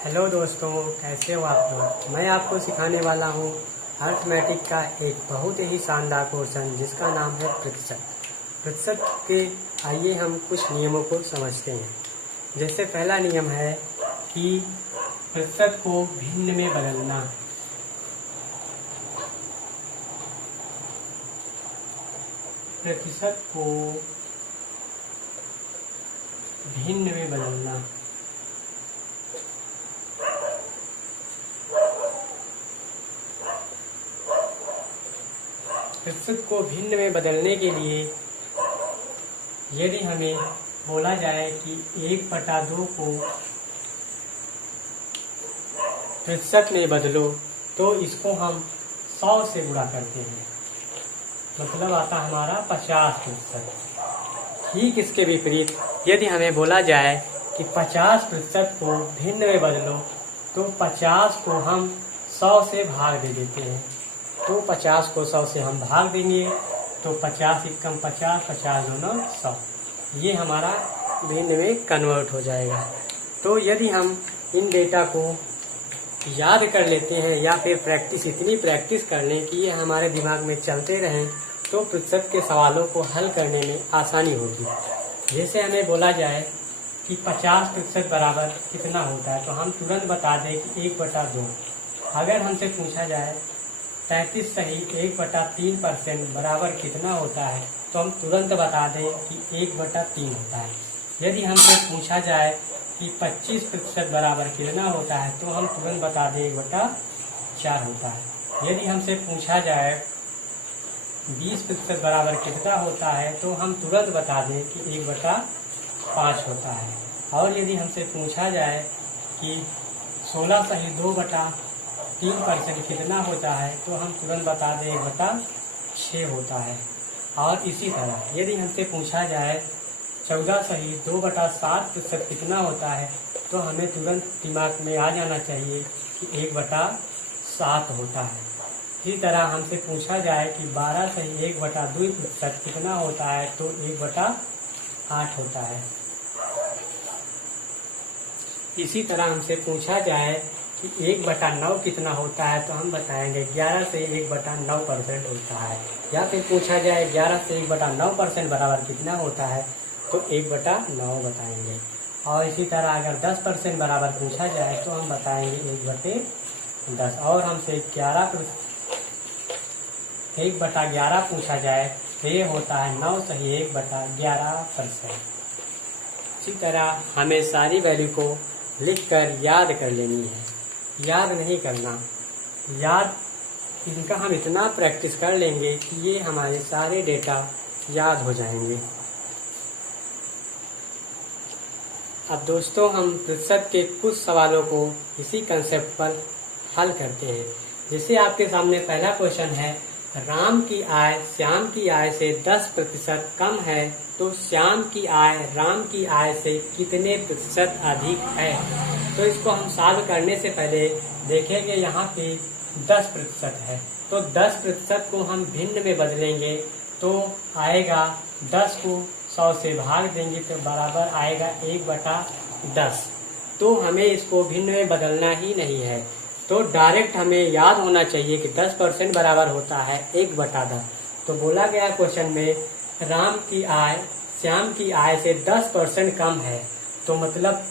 Hello दोस्तों, कैसे हो आप लोग। मैं आपको सिखाने वाला हूँ अर्थमेटिक का एक बहुत ही शानदार पोर्शन जिसका नाम है प्रतिशत। प्रतिशत के आइए हम कुछ नियमों को समझते हैं। जैसे पहला नियम है कि प्रतिशत को भिन्न में बदलना। प्रतिशत को भिन्न में बदलना। प्रतिशत को भिन्न में बदलने के लिए यदि हमें बोला जाए कि 1/2 को प्रतिशत में बदलो तो इसको हम 100 से गुणा करते हैं, मतलब आता हमारा 50%। ठीक इसके विपरीत यदि हमें बोला जाए कि 50% को भिन्न में बदलो तो 50 को हम 100 से भाग दे देते हैं। तो 50 को 100 से हम भाग देंगे तो 50 एकम 50, 50 दूना 100, ये हमारा भिन्न में कन्वर्ट हो जाएगा। तो यदि हम इन डेटा को याद कर लेते हैं या फिर इतनी प्रैक्टिस कर लें कि ये हमारे दिमाग में चलते रहें तो प्रतिशत के सवालों को हल करने में आसानी होगी। जैसे हमें बोला जाए कि 50% बराबर कितना होता है तो हम तुरंत बता दें कि 1/2। अगर हमसे पूछा जाए 33 सही 1/3% बराबर कितना होता है तो हम तुरंत बता दें कि 1/3 होता है। यदि हमसे पूछा जाए कि 25% बराबर कितना होता है तो हम तुरंत बता दें 1/4 होता है। यदि हमसे पूछा जाए 20% बराबर कितना होता है तो हम तुरंत बता दें कि 1/5 होता है। और यदि हमसे पूछा जाए कि 16 सही 2/3% कितना होता है तो हम तुरंत बता दें 1/6 होता है। और इसी तरह यदि हमसे पूछा जाए 14 सही 2/7% कितना होता है तो हमें तुरंत दिमाग में आ जाना चाहिए कि 1/7 होता है। इसी तरह हमसे पूछा जाए कि 12 सही 1/2% कितना होता है तो 1/8 होता है। इसी तरह हमसे पूछा जाए कि 1/9 कितना होता है तो हम बताएंगे 11 से 1/9% होता है। या फिर पूछा जाए 11 से 1/9% बराबर कितना होता है तो 1/9 बताएंगे। और इसी तरह अगर 10% बराबर पूछा जाए तो हम बताएंगे 1/10। और हमसे 1/11 पूछा जाए तो ये होता है 9 सही 1/11%। इसी तरह हमें सारी वैल्यू को लिखकर याद कर लेनी है। याद नहीं करना, इनका हम इतना प्रैक्टिस कर लेंगे कि ये हमारे सारे डेटा याद हो जाएंगे। अब दोस्तों हम प्रतिशत के कुछ सवालों को इसी कंसेप्ट पर हल करते हैं। जैसे आपके सामने पहला क्वेश्चन है, राम की आय श्याम की आय से 10% कम है तो श्याम की आय राम की आय से कितने प्रतिशत अधिक है। तो इसको हम सॉल्व करने से पहले देखेंगे यहाँ पे 10% है तो 10% को हम भिन्न में बदलेंगे तो आएगा 10 को 100 से भाग देंगे तो बराबर आएगा 1/10। तो हमें इसको भिन्न में बदलना ही नहीं है, तो डायरेक्ट हमें याद होना चाहिए कि 10% बराबर होता है 1/10। तो बोला गया क्वेश्चन में राम की आय श्याम की आय से 10% कम है, तो मतलब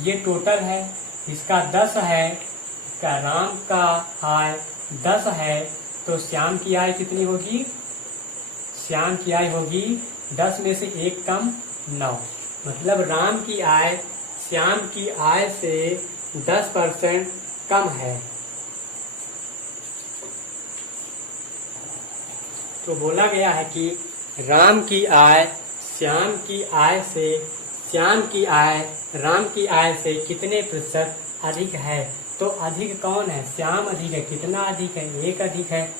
ये टोटल है, इसका 10 है, इसका राम का आय 10 है तो श्याम की आय कितनी होगी। श्याम की आय होगी 10 में से 1 कम 9, मतलब राम की आय श्याम की आय से 10% कम है। तो बोला गया है कि राम की आय श्याम की आय से श्याम की आय राम की आय से कितने प्रतिशत अधिक है। तो अधिक कौन है, श्याम अधिक है। कितना अधिक है, 1 अधिक है।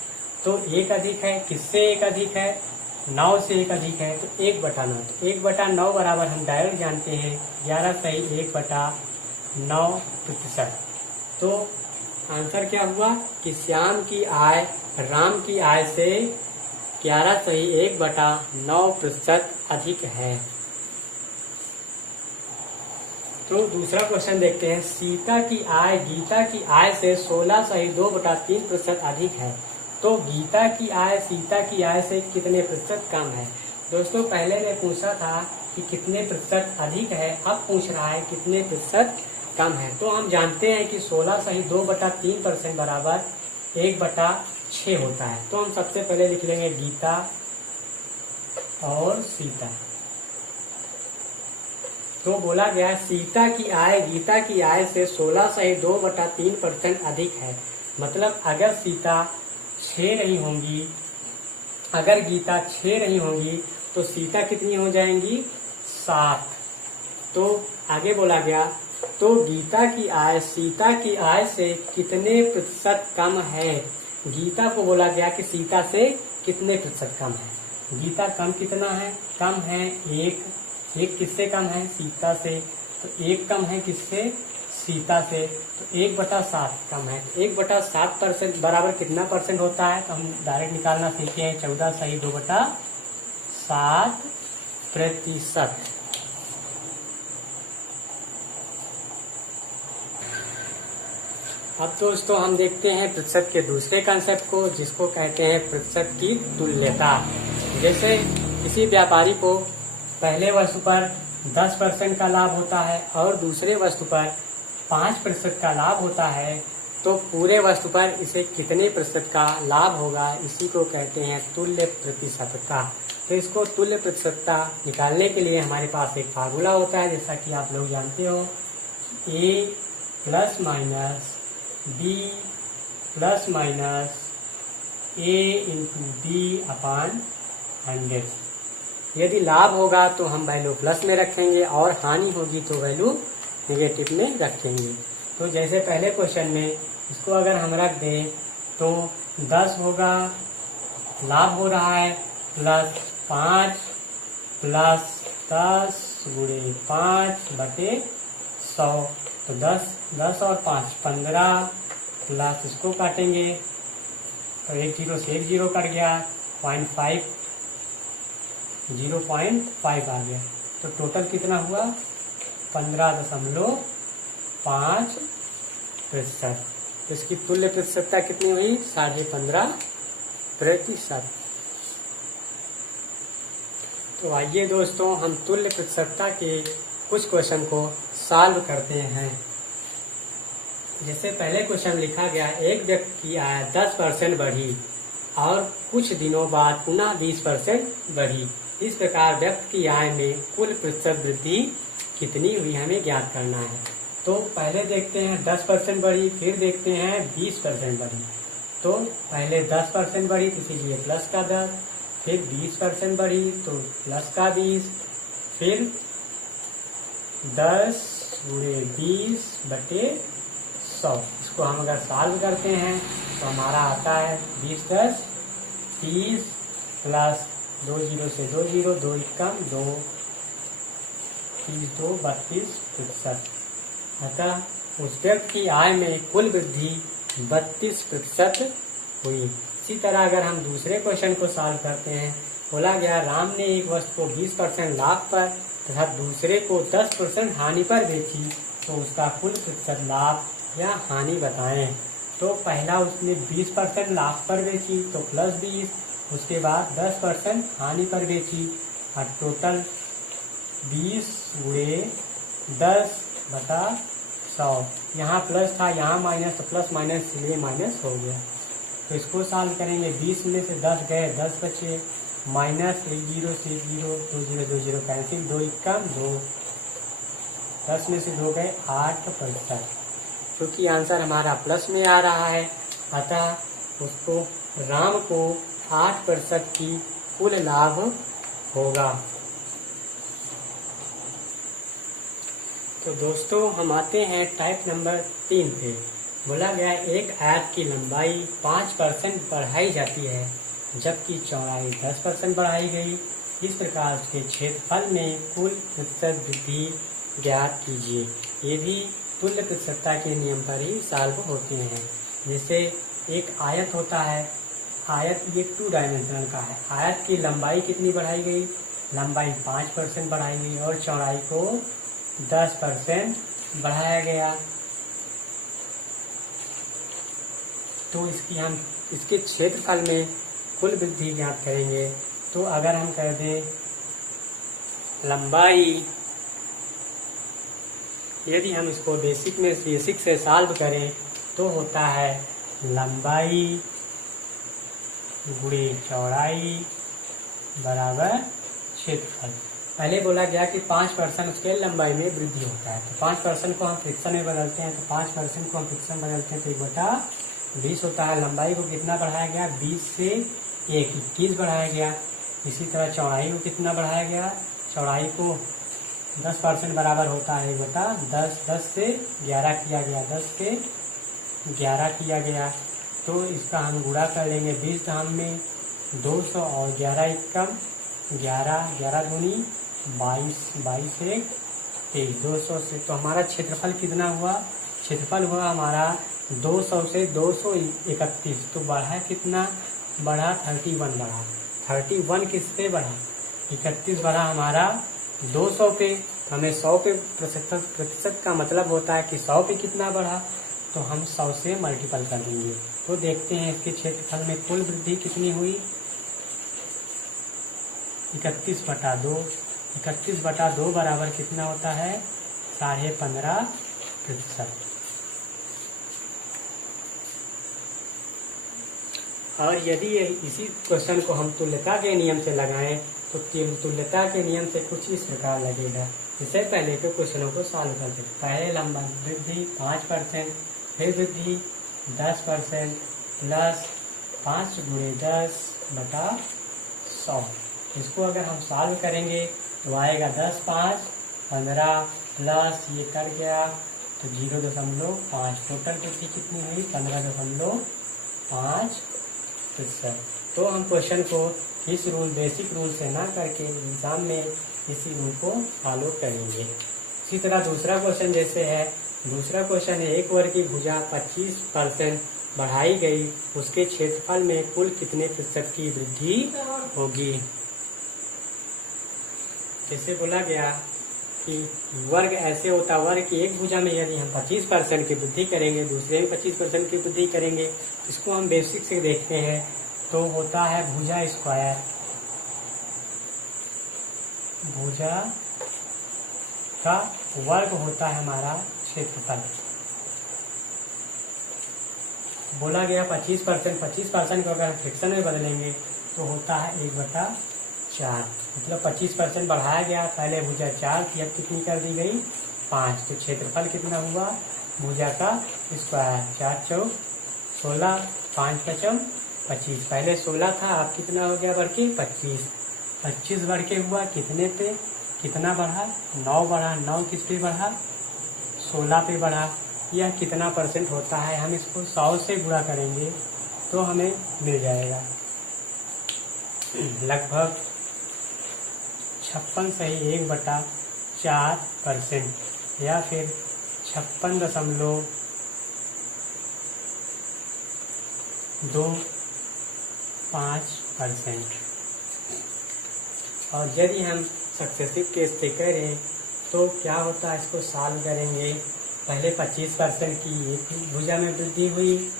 तो 1 अधिक है, किससे 1 अधिक है, 9 से 1 अधिक है तो 1/9। तो 1/9 बराबर हम डायरेक्ट जानते हैं 11 सही 1/9%। तो आंसर क्या हुआ कि श्याम की आय राम की आय से 11 सही 1/9% अधिक है। तो दूसरा क्वेश्चन देखते हैं। सीता की आय गीता की आय से 16 सही 2/3% अधिक है, तो गीता की आय सीता की आय से कितने प्रतिशत कम है। दोस्तों पहले ने पूछा था कि कितने प्रतिशत अधिक है, अब पूछ रहा है कितने प्रतिशत कम है। तो हम जानते हैं कि 16 सही 2/3% बराबर 1/6 होता है। तो हम सबसे पहले लिख लेंगे गीता और सीता। तो बोला गया सीता की आय गीता की आय से 16 सही 2/3% अधिक है। मतलब अगर सीता 6 नहीं होंगी, अगर गीता 6 नहीं होंगी तो सीता कितनी हो जाएंगी 7। तो आगे बोला गया तो गीता की आय सीता की आय से कितने प्रतिशत कम है। गीता को बोला गया कि सीता से कितने प्रतिशत कम है। गीता कम कितना है, कम है 1। एक किससे कम है, सीता से। तो 1 कम है किससे, सीता से। तो 1/7 कम है। 1/7% बराबर कितना परसेंट होता है, तो हम डायरेक्ट निकालना सीखे हैं। 14 सही 2/7%। अब दोस्तों हम देखते हैं प्रतिशत के दूसरे कंसेप्ट को, जिसको कहते हैं प्रतिशत की तुल्यता। जैसे किसी व्यापारी को पहले वस्तु पर 10% का लाभ होता है और दूसरे वस्तु पर 5% का लाभ होता है, तो पूरे वस्तु पर इसे कितने प्रतिशत का लाभ होगा, इसी को कहते हैं तुल्य प्रतिशतता। तो इसको तुल्य प्रतिशतता निकालने के लिए हमारे पास एक फार्मूला होता है, जैसा कि आप लोग जानते हो, A plus minus B plus minus A into B अपान 100। यदि लाभ होगा तो हम वैल्यू प्लस में रखेंगे और हानि होगी तो वैल्यू नेगेटिव में रखेंगे। तो जैसे पहले क्वेश्चन में इसको अगर हम रख दें तो 10 होगा, लाभ हो रहा है, प्लस 5 प्लस 10 गुणे 5/100। तो 10 और 5 15 प्लस इसको काटेंगे तो 1 0 से 1 0 कट गया, 0.5 आ गया। तो टोटल कितना हुआ 15.5%। तो इसकी तुल्य प्रतिशतता कितनी हुई 15.5%। तो आइए दोस्तों हम तुल्य प्रतिशतता के कुछ क्वेश्चन को सॉल्व करते हैं। जैसे पहले क्वेश्चन लिखा गया, एक व्यक्ति की आय 10% बढ़ी और कुछ दिनों बाद पुनः 20% बढ़ी। इस प्रकार व्यक्ति की आय में कुल प्रतिशत वृद्धि कितनी हुई, हमें ज्ञात करना है। तो पहले देखते हैं 10% बढ़ी, फिर देखते हैं 20% बढ़ी। तो पहले 10% बढ़ी तो इसीलिए प्लस का 10, फिर 20% बढ़ी तो प्लस का 20, फिर 10 गुणे 20/100। इसको हम अगर सॉल्व करते हैं तो हमारा आता है 20 10 30 प्लस 2 0 से 2 0, 2 कम 2 30 2 32%। अतः उस व्यक्ति की आय में कुल वृद्धि 32% हुई। इसी तरह अगर हम दूसरे क्वेश्चन को सॉल्व करते हैं, बोला गया राम ने एक वस्तु को 20% लाभ पर तथा दूसरे को 10% हानि पर बेची, तो उसका कुल प्रतिशत लाभ या हानि बताएं। तो पहला उसने 20% लाभ पर बेची तो प्लस 20, उसके बाद 10% हानि पर बेची और टोटल 20 गुणे 10/100। यहाँ प्लस था, यहाँ माइनस, तो प्लस माइनस इसलिए माइनस हो गया। तो इसको सॉल्व करेंगे, 20 में से 10 गए, 10 बचे, माइनस 1 0 से 1 0, 2 0 2 0 कैंसिल, 2 कम 2, 10 में से 2 गए, 8%। क्योंकि आंसर हमारा प्लस में आ रहा है, अतः उसको राम को 8% की कुल लाभ होगा। तो दोस्तों हम आते हैं टाइप नंबर 3 पे। बोला गया एक आयत की लंबाई 5% बढ़ाई जाती है जबकि चौड़ाई 10% बढ़ाई गई। इस प्रकार उसके क्षेत्रफल में कुल प्रतिशत वृद्धि ज्ञात कीजिए। ये भी तुल्य प्रतिशतता के नियम पर ही सॉल्व होते हैं। जैसे एक आयत होता है, आयत ये 2 डायमेंशनल का है। आयत की लंबाई कितनी बढ़ाई गई, लंबाई 5% बढ़ाई गई और चौड़ाई को 10% बढ़ाया गया। तो इसके क्षेत्रफल में कुल वृद्धि ज्ञात करेंगे। तो अगर हम कर दें लंबाई, यदि हम इसको बेसिक से सॉल्व करें तो होता है लंबाई गुणे चौड़ाई बराबर क्षेत्रफल। पहले बोला गया कि 5% उसके लंबाई में वृद्धि होता है। तो 5% को हम फ्रिक्शन में बदलते हैं, तो 5% को हम फ्रिक्शन में बदलते हैं तो 1/20 होता है। लंबाई को कितना बढ़ाया गया? 20 से 21 बढ़ाया गया। इसी तरह चौड़ाई को कितना बढ़ाया गया? चौड़ाई को 10% बराबर होता है 1/10। 10 से 11 किया गया, 10 से 11 किया गया। तो इसका हम गुणा कर लेंगे 20 धाम में 200 और 11 एकम 11, 11 दूनी 22, 22 एक 23, 200 से। तो हमारा क्षेत्रफल कितना हुआ? क्षेत्रफल हुआ हमारा 200 से 231। तो बढ़ा कितना? बढ़ा 31 बढ़ा। 31 किस पे बढ़ा? 31 बढ़ा हमारा 200 पे। हमें 100 पे प्रतिशत का मतलब होता है कि 100 पे कितना बढ़ा, तो हम 100 से मल्टीपल कर देंगे। तो देखते हैं इसके क्षेत्रफल में कुल वृद्धि कितनी हुई? 31/2। 31/2 बराबर कितना होता है? 15.5%। और यदि इसी क्वेश्चन को हम तुल्यता के नियम से लगाएं तो तुल्यता के नियम से कुछ इस प्रकार लगेगा। इससे पहले के क्वेश्चनों को सॉल्व करते हैं। पहले लंबाई वृद्धि 5%, फिर वृद्धि 10% प्लस 5 गुणे 10/100। इसको अगर हम सॉल्व करेंगे तो आएगा 10, 5, 15 प्लस ये कट गया तो 0.5। टोटल वृद्धि कितनी हुई? 15.5%। तो हम क्वेश्चन को इस बेसिक रूल से ना करके एग्जाम में इसी रूल को फॉलो करेंगे। इसी तरह दूसरा क्वेश्चन जैसे है, दूसरा क्वेश्चन है एक वर्ग की भुजा 25% बढ़ाई गई, उसके क्षेत्रफल में कुल कितने प्रतिशत की वृद्धि होगी? जैसे बोला गया कि वर्ग ऐसे होता, वर्ग की एक भुजा में यदि हम 25% की वृद्धि करेंगे, दूसरे में 25% की वृद्धि करेंगे, इसको हम बेसिक से देखते हैं तो होता है भुजा स्क्वायर। भुजा का वर्ग होता है हमारा क्षेत्रफल। बोला गया 25% को अगर फ्रिक्शन में बदलेंगे तो होता है 1/4। मतलब 25% बढ़ाया गया, पहले भुजा 4 थी, अब कितनी कर दी गई? 5। तो क्षेत्रफल कितना हुआ भुजा का स्क्वायर? 4 चौक 16, 5 पचम 25। पहले 16 था, अब कितना हो गया बढ़ के? 25। 25 बढ़ के हुआ कितने पे? कितना बढ़ा? 9 बढ़ा। 9 किस पे बढ़ा? 16 पे बढ़ा। यह कितना परसेंट होता है? हम इसको 100 से गुणा करेंगे तो हमें मिल जाएगा लगभग 56 सही 1/4% या फिर 56.25%। और यदि हम सक्सेसिव केस से करें तो क्या होता है? इसको सॉल्व करेंगे। पहले 25% की एक भुजा में वृद्धि हुई,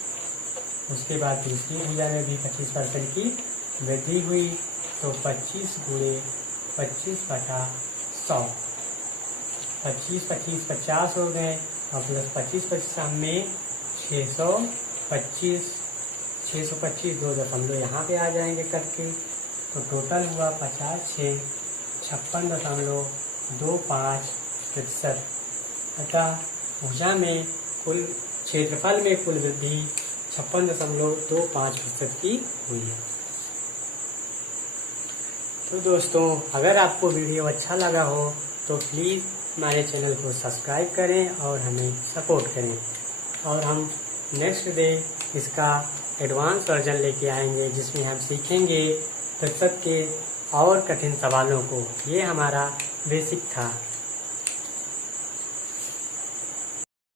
उसके बाद दूसरी भुजा में भी 25% की वृद्धि हुई, तो 25 गुणे 25/100। 25, 25, 50 हो गए और प्लस 25 में 625 2 दशमलव यहाँ पे आ जाएंगे करके, तो टोटल हुआ 56.25%। अतः भुजा में कुल क्षेत्रफल में कुल वृद्धि 56.25% की हुई है। तो दोस्तों, अगर आपको वीडियो अच्छा लगा हो तो प्लीज़ हमारे चैनल को सब्सक्राइब करें और हमें सपोर्ट करें। और हम नेक्स्ट डे इसका एडवांस वर्जन लेके आएंगे जिसमें हम सीखेंगे प्रतिशत के और कठिन सवालों को। ये हमारा बेसिक था।